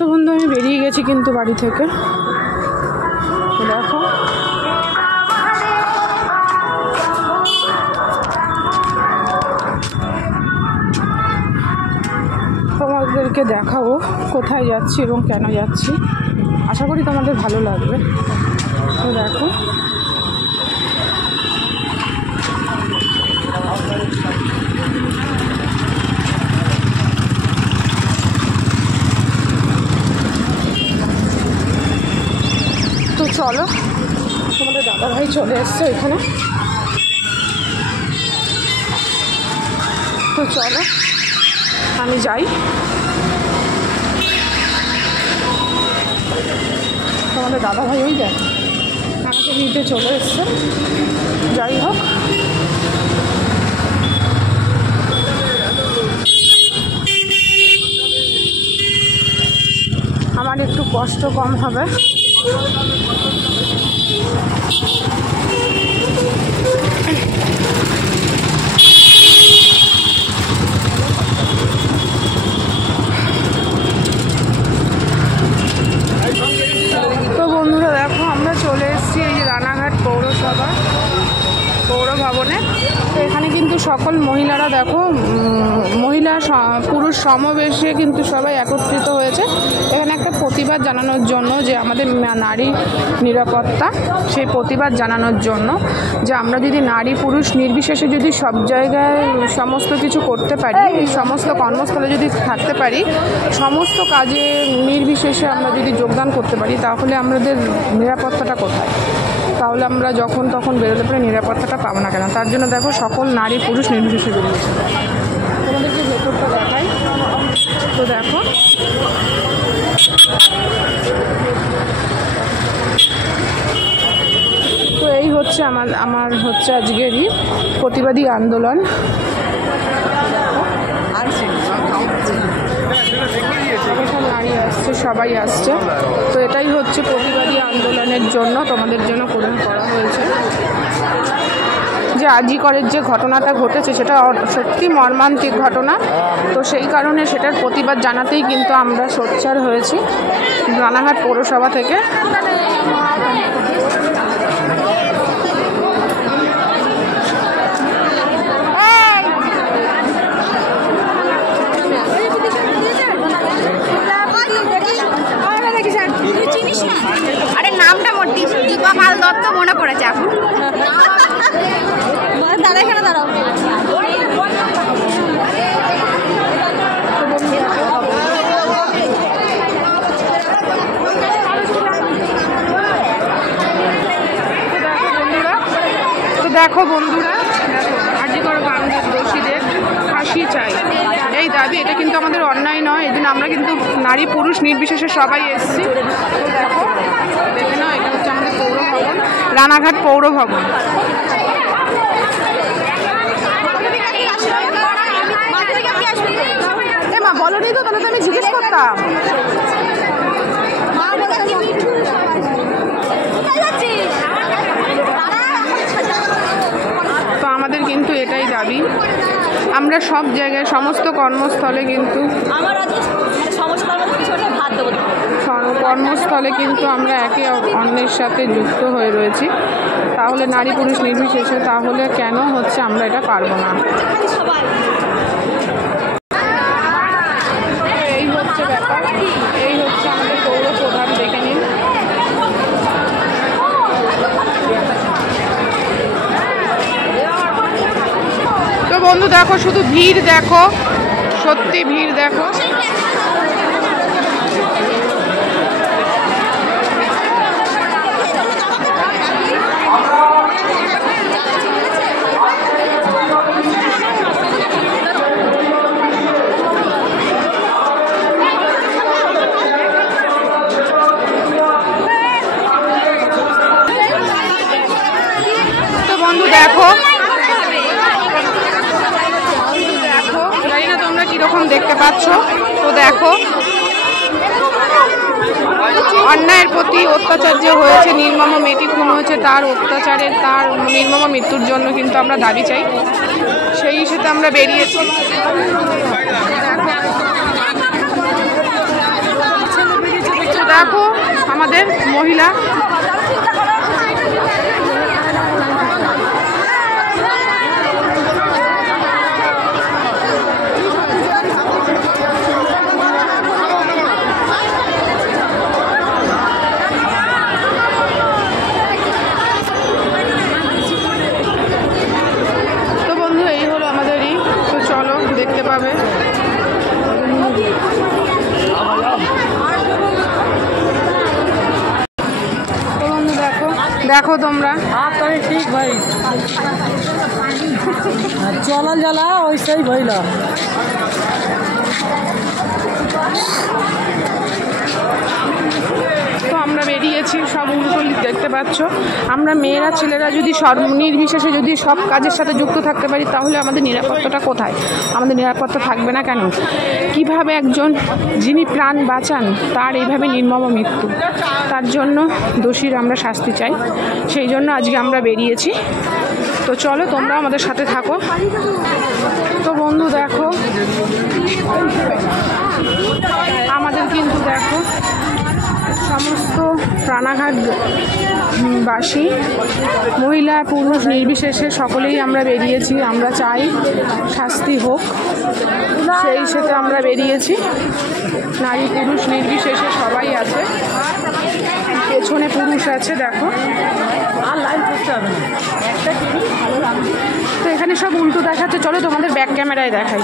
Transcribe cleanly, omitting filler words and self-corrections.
তো বন্ধু আমি বেরিয়ে গেছি কিন্তু বাড়ি থেকে। দেখো তোমাদেরকে দেখাবো কোথায় যাচ্ছি এবং কেন যাচ্ছি। আশা করি তোমাদের ভালো লাগবে। তো দেখো তো চলো, তোমাদের দাদাভাই চলে এসছে এখানে। তো চলো আমি যাই, তোমাদের দাদাভাই ওই দেখ আমাকে নিতে চলে এসছে। যাই হোক আমার একটু কষ্ট কম হবে। তো বন্ধুরা দেখো আমরা চলে এসেছি এই যে রানাঘাট পৌরসভা পৌর ভবনে। তো এখানে কিন্তু সকল মহিলারা দেখো মহিলা পুরুষ সমাবেশে কিন্তু সবাই একত্রিত হয়েছে এখানে একটা প্রতিবাদ জানানোর জন্য যে আমাদের নারী নিরাপত্তা, সেই প্রতিবাদ জানানোর জন্য যে আমরা যদি নারী পুরুষ নির্বিশেষে যদি সব জায়গায় সমস্ত কিছু করতে পারি, সমস্ত কর্মস্থলে যদি থাকতে পারি, সমস্ত কাজে নির্বিশেষে আমরা যদি যোগদান করতে পারি, তাহলে আমাদের নিরাপত্তাটা কোথায়? তাহলে আমরা যখন তখন বেরোলে পরে নিরাপত্তাটা পাবো না কেন? তার জন্য দেখো সকল নারী পুরুষ নির্বিশেষে বেরিয়েছে। তোমাদেরকে ভেতরটা দেখাই। তো দেখো তো এই হচ্ছে আমার হচ্ছে আজকেরই প্রতিবাদী আন্দোলন। নারী আসছে, সবাই আসছে। তো এটাই হচ্ছে প্রতিবাদী আন্দোলনের জন্য তোমাদের জন্য করা হয়েছে। যে আজিকরের যে ঘটনাটা ঘটেছে সেটা সত্যি মর্মান্তিক ঘটনা। তো সেই কারণে সেটার প্রতিবাদ জানাতেই কিন্তু আমরা সোচ্চার হয়েছি রানাঘাট পৌরসভা থেকে। আরে নামটা মোট দীপা পাল দত্ত মনে পড়েছে এখন। দাঁড়া এখানে দাঁড়াও। তো দেখো বন্ধুরা, আজিকর কাণ্ডের দোষীদের ফাঁসি চাই এই দাবি। এটা কিন্তু আমাদের অন্যায় নয়, এই জন্য আমরা কিন্তু নারী পুরুষ নির্বিশেষে সবাই এসেছি। দেখে নাও এটা হচ্ছে আমাদের পৌর ভবন, রানাঘাট পৌর ভবন। মা বলোনি তো, তাহলে তো আমি জিজ্ঞেস করতাম। তো আমাদের কিন্তু এটাই দাবি, আমরা সব জায়গায় সমস্ত কর্মস্থলে কিন্তু কর্মস্থলে কিন্তু আমরা একে অন্যের সাথে যুক্ত হয়ে রয়েছি। তাহলে নারী পুরুষ নির্বিশেষে তাহলে কেন হচ্ছে আমরা এটা পারবো না? এই হচ্ছে ব্যাপার, এই হচ্ছে আমাদের পৌর প্রধান, দেখে নিন। তো বন্ধু দেখো শুধু ভিড় দেখো, সত্যি ভিড় দেখো। দেখো দেখো জানি না তোমরা কিরকম দেখতে পাচ্ছ। তো দেখো অন্যায়ের প্রতি অত্যাচার যে হয়েছে, নির্মম মেয়েটি খুন হয়েছে, তার অত্যাচারের তার নির্মম মৃত্যুর জন্য কিন্তু আমরা দাবি চাই। সেই হিসেবে আমরা বেরিয়েছি। দেখো আমাদের মহিলা তো বন্ধু এই হলো আমাদেরই, তো চলো দেখতে পাবে। তো বন্ধু দেখো দেখো তোমরা ठीक भाई चलल जाला वैसे ही भइल। তো আমরা বেরিয়েছি, সব উল্টো দেখতে পাচ্ছ। আমরা মেয়েরা ছেলেরা যদি নির্বিশেষে যদি সব কাজের সাথে যুক্ত থাকতে পারি, তাহলে আমাদের নিরাপত্তাটা কোথায়? আমাদের নিরাপত্তা থাকবে না কেন? কিভাবে একজন যিনি প্রাণ বাঁচান তার এইভাবে নির্মম মৃত্যু, তার জন্য দোষীর আমরা শাস্তি চাই। সেই জন্য আজকে আমরা বেরিয়েছি। তো চলো তোমরা আমাদের সাথে থাকো। তো বন্ধু দেখো আমাদের কিন্তু দেখো সমস্ত রানাঘাট বাসী মহিলা পুরুষ নির্বিশেষে সকলেই আমরা বেরিয়েছি। আমরা চাই শাস্তি হোক, সেই সাথে আমরা বেরিয়েছি। নারী পুরুষ নির্বিশেষে সবাই আছে, পেছনে পুরুষ আছে দেখো। আর লাইন করতে হবে না। তো এখানে সব উল্টো দেখাচ্ছে, চলো তোমাদের ব্যাক ক্যামেরায় দেখাই।